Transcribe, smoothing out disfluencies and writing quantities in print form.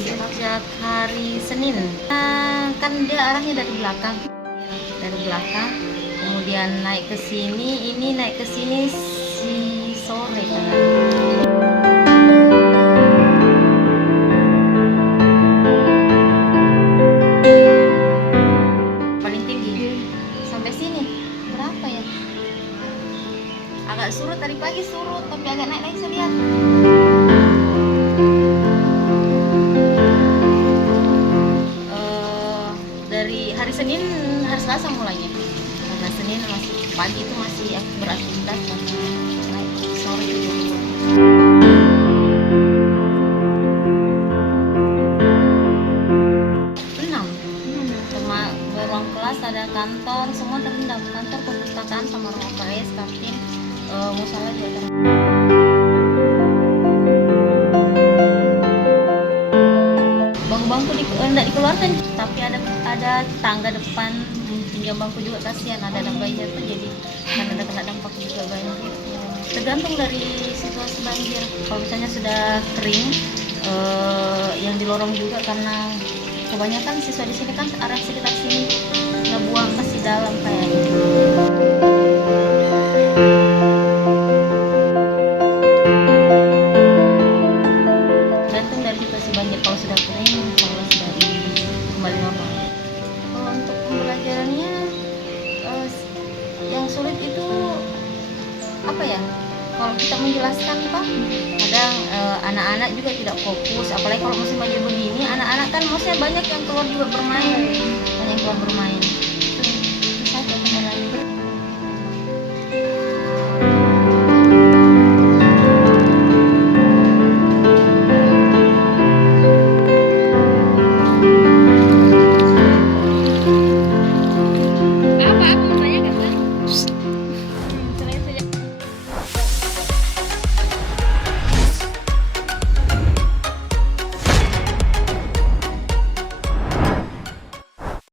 Sejak hari Senin. Kan dia arahnya dari belakang. Kemudian naik ke sini, si sore kan. Paling tinggi sampai sini berapa ya? Agak surut tadi pagi tapi agak naik lagi saya lihat. Dari hari Senin, hari Selasa mulainya. Karena Senin masih pagi itu masih beraktivitas, naik sore itu. Sama ruang kelas, ada kantor, semua terendam. Kantor perpustakaan sama ruang UKS, kantin, musola juga terendam. Bangku tidak dikeluarkan, tapi ada tangga depan pinjam bangku juga, kasihan ada banjir tuh, jadi karena ada kena dampak juga banjir. Tergantung dari situasi banjir. Kalau misalnya sudah kering, yang di lorong juga, karena kebanyakan siswa di sini kan arah sekitar sini nggak buang ke dalam kayaknya. Tergantung dari situasi banjir. Kalau sudah kering, kalau sudah kembali normal. Kalau untuk pembelajarannya, yang sulit itu apa ya? Kalau kita menjelaskan Pak, kadang anak-anak juga tidak fokus. Apalagi kalau musim banjir begini, anak-anak kan maksudnya banyak yang keluar juga bermain,